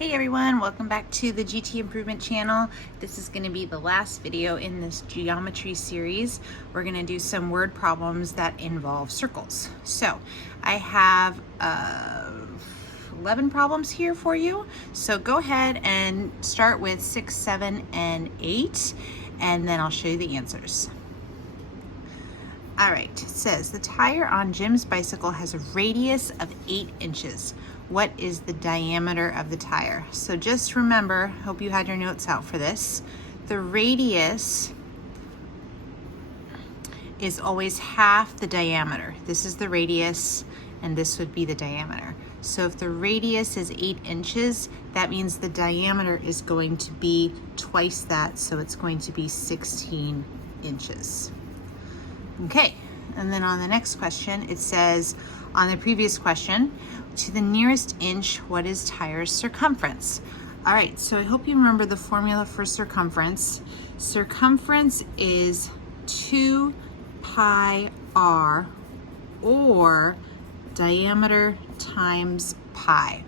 Hey everyone, welcome back to the GT Improvement channel. This is going to be the last video in this geometry series. We're going to do some word problems that involve circles. So I have 11 problems here for you. So go ahead and start with 6, 7, and 8, and then I'll show you the answers. All right, it says the tire on Jim's bicycle has a radius of 8 inches. What is the diameter of the tire? So just remember, hope you had your notes out for this. The radius is always half the diameter. This is the radius and this would be the diameter. So if the radius is 8 inches, that means the diameter is going to be twice that, so it's going to be 16 inches. Okay, and then on the next question, it says, on the previous question, to the nearest inch, what is tire's circumference? All right, so I hope you remember the formula for circumference. Circumference is 2 pi r, or diameter times pi.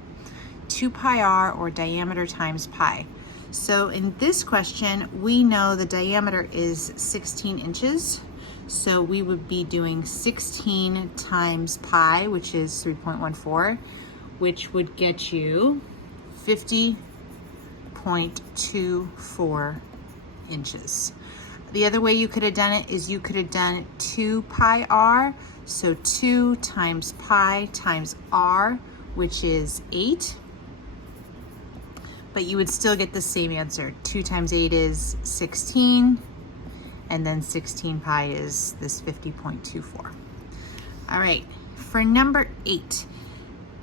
2 pi r, or diameter times pi. So in this question, we know the diameter is 16 inches. So we would be doing 16 times pi, which is 3.14, which would get you 50.24 inches. The other way you could have done it is you could have done 2 pi r, so 2 times pi times r, which is 8. But you would still get the same answer. 2 times 8 is 16. And then 16 pi is this 50.24. All right, for number 8,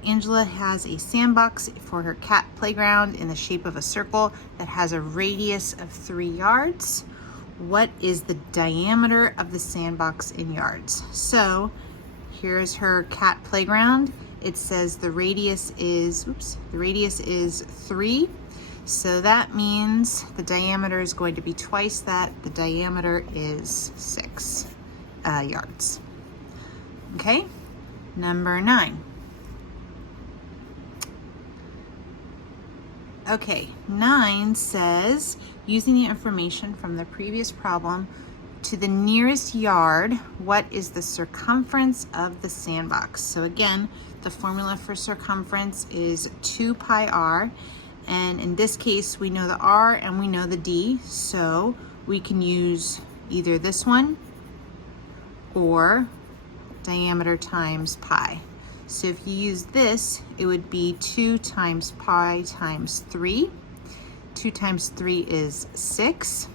Angela has a sandbox for her cat playground in the shape of a circle that has a radius of 3 yards. What is the diameter of the sandbox in yards? So here's her cat playground. It says the radius is 3. So that means the diameter is going to be twice that. The diameter is 6 yards. Okay, number 9. Okay, 9 says, using the information from the previous problem, to the nearest yard, what is the circumference of the sandbox? So again, the formula for circumference is 2 pi r. And in this case, we know the r and we know the d, so we can use either this one or diameter times pi. So if you use this, it would be 2 times pi times 3. 2 times 3 is 6,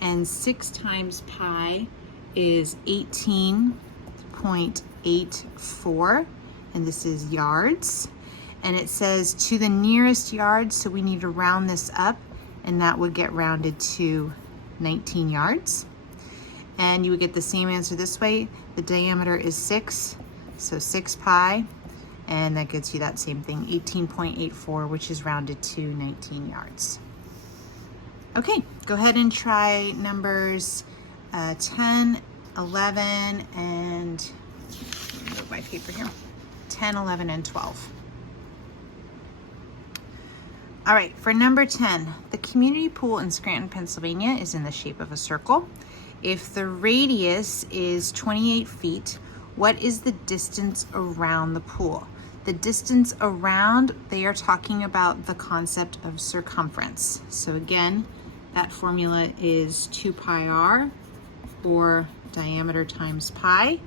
and 6 times pi is 18.84, and this is yards. And it says to the nearest yard, so we need to round this up, and that would get rounded to 19 yards. And you would get the same answer this way. The diameter is 6, so 6 pi, and that gets you that same thing, 18.84, which is rounded to 19 yards. Okay, go ahead and try numbers 10, 11, and move my paper here. 10, 11, and 12. All right, for number 10, the community pool in Scranton, Pennsylvania is in the shape of a circle. If the radius is 28 feet, what is the distance around the pool? The distance around, they are talking about the concept of circumference. So again, that formula is 2 pi r, or diameter times pi.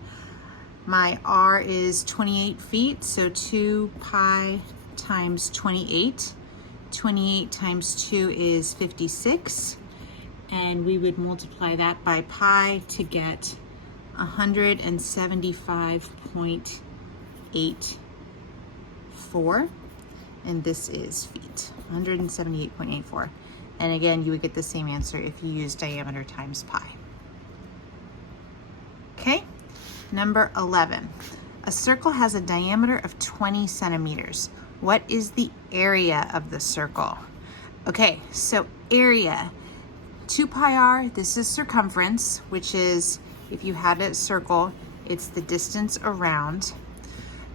My r is 28 feet, so 2 pi times 28. 28 times 2 is 56, and we would multiply that by pi to get 175.84, and this is feet, 178.84. And again, you would get the same answer if you use diameter times pi. Okay, number 11. A circle has a diameter of 20 centimeters. What is the area of the circle? Okay, so area, 2 pi r, this is circumference, which is, if you had a circle, it's the distance around.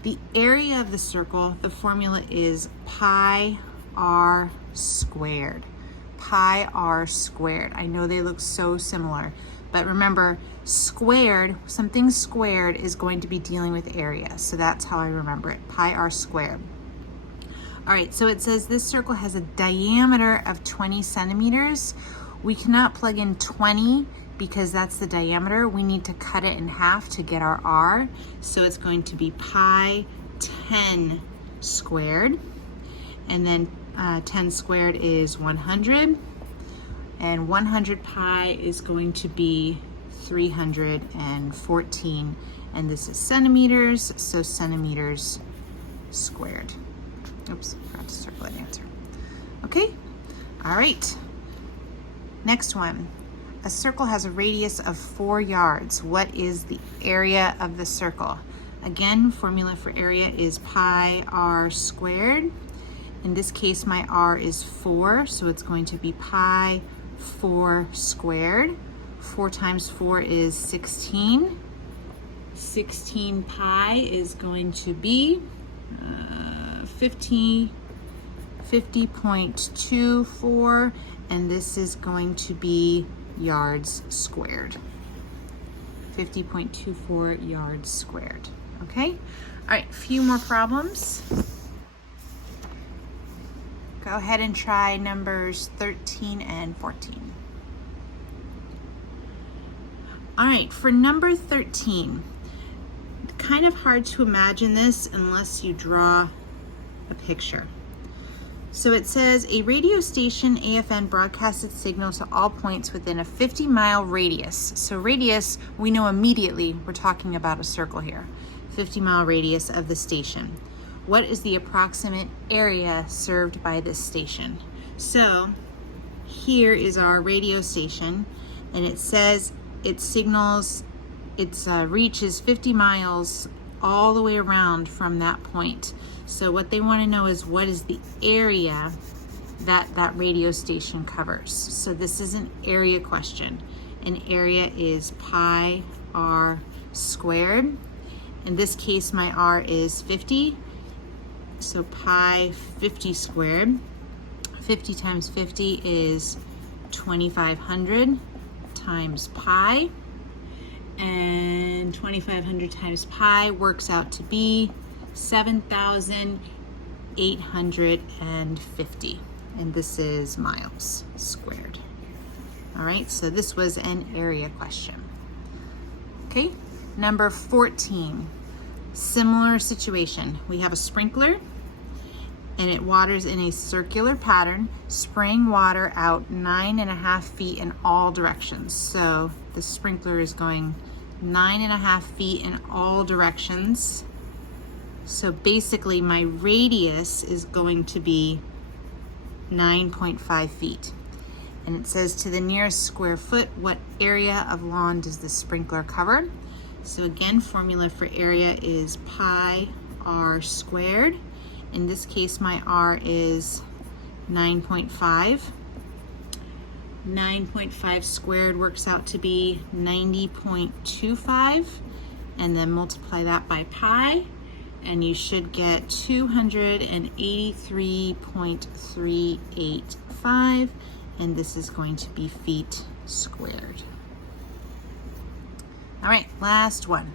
The area of the circle, the formula is pi r squared. Pi r squared. I know they look so similar, but remember, squared, something squared is going to be dealing with area. So that's how I remember it, pi r squared. All right, so it says this circle has a diameter of 20 centimeters. We cannot plug in 20 because that's the diameter. We need to cut it in half to get our r. So it's going to be pi 10 squared. And then 10 squared is 100. And 100 pi is going to be 314. And this is centimeters, so centimeters squared. Oops, forgot to circle that answer. Okay, all right. Next one. A circle has a radius of 4 yards. What is the area of the circle? Again, formula for area is pi r squared. In this case, my r is 4, so it's going to be pi 4 squared. 4 times 4 is 16. 16 pi is going to be 50.24, and this is going to be yards squared. 50.24 yards squared. Okay? All right, a few more problems. Go ahead and try numbers 13 and 14. All right, for number 13, kind of hard to imagine this unless you draw a picture. So it says a radio station AFN broadcasts its signal to all points within a 50-mile radius. So radius, we know immediately we're talking about a circle here. 50-mile radius of the station. What is the approximate area served by this station? So here is our radio station, and it says it signals, its reach is 50 miles all the way around from that point. So what they want to know is what is the area that that radio station covers. So this is an area question. An area is pi r squared. In this case, my r is 50. So pi 50 squared. 50 times 50 is 2,500 times pi. And 2,500 times pi works out to be 7,850. And this is miles squared. All right, so this was an area question. Okay, number 14. Similar situation. We have a sprinkler and it waters in a circular pattern, spraying water out 9.5 feet in all directions. So the sprinkler is going 9.5 feet in all directions. So basically my radius is going to be 9.5 feet. And it says to the nearest square foot, what area of lawn does the sprinkler cover? So again, formula for area is pi r squared. In this case, my r is 9.5. 9.5 squared works out to be 90.25. And then multiply that by pi, and you should get 283.385. And this is going to be feet squared. All right, last one.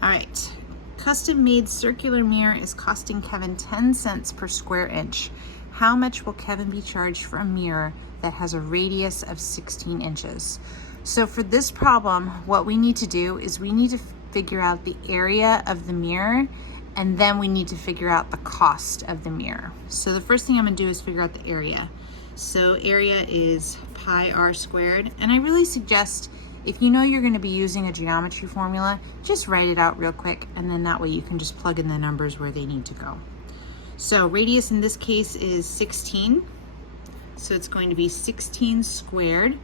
All right, custom-made circular mirror is costing Kevin 10 cents per square inch. How much will Kevin be charged for a mirror that has a radius of 16 inches? So for this problem, what we need to do is we need to figure out the area of the mirror, and then we need to figure out the cost of the mirror. So the first thing I'm gonna do is figure out the area. So area is pi r squared, and I really suggest if you know you're going to be using a geometry formula, just write it out real quick, and then that way you can just plug in the numbers where they need to go. So radius in this case is 16, so it's going to be 16 squared,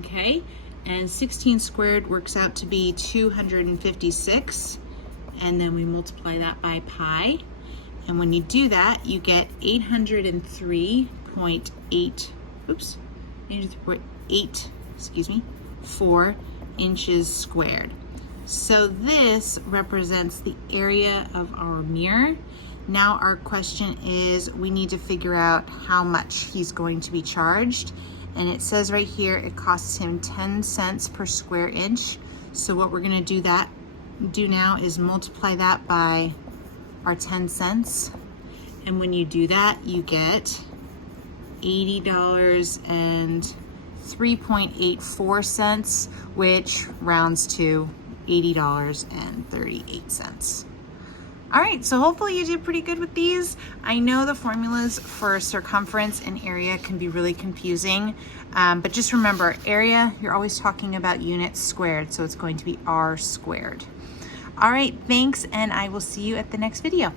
okay? And 16 squared works out to be 256, and then we multiply that by pi, and when you do that, you get 4 inches squared. So this represents the area of our mirror. Now our question is, we need to figure out how much he's going to be charged. And it says right here, it costs him 10 cents per square inch. So what we're gonna do now is multiply that by our 10 cents. And when you do that, you get $80 and 3.84 cents, which rounds to $80.38. All right, so hopefully you did pretty good with these. I know the formulas for circumference and area can be really confusing, but just remember, area, you're always talking about units squared, so it's going to be r squared. All right, thanks, and I will see you at the next video.